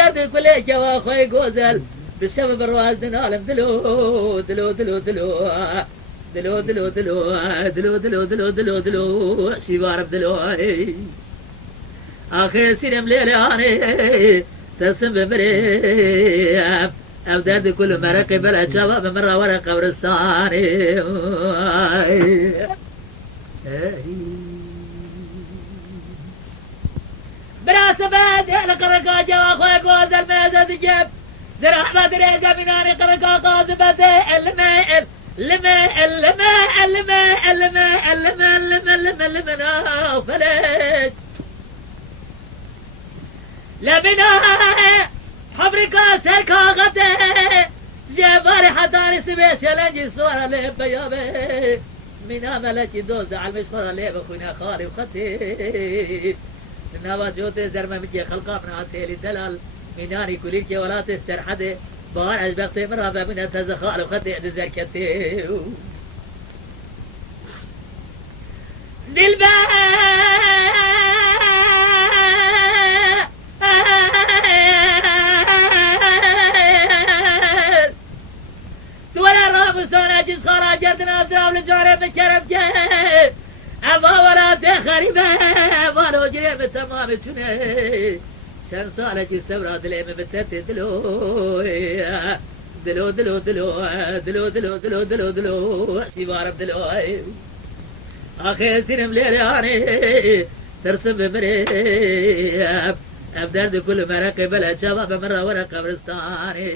درد كل جوا خوي جوزل بالشباب الرواز دنالم دلو دلو دلو دلو دلو دلو دلو دلو دلو دلو دلو دلو شيبارب دلو آخر سيرم ليلاني تسم بمريب أبداد كل مرق بلا شباب مرة ورا قبرستاني براس بعد لقرقا جوا خويا قوز الميزة تجيب زرع ما دريقة بناني قرقا قوز بدي الماء الماء الماء الماء الماء الماء الماء الماء فليش لبنا حبركا سركا غطي جباري حضاري سبيش يلنجي صورة لي بيابي من عملتي دوز على المشفرة لي بخونا خالي وخطي نوا جوتي زرمة مجي خلقا من عسيلي دلال مناني كليكي ولاتي السرحدي بار عجبقتي مرابا من التزخال وخطي عد زركتي دلبا جس خارا جردنا زراو لجاري بكرم جي أبا ولا تخريبه والو جري بتمام شني شن صالة السورة دلي بتتي دلو دلو دلو دلو دلو دلو دلو دلو دلو شيبارب دلو آخي سينم ليلاني ترسم بمريب أبدال كل مرق بلا شباب مرة ورا قبرستاني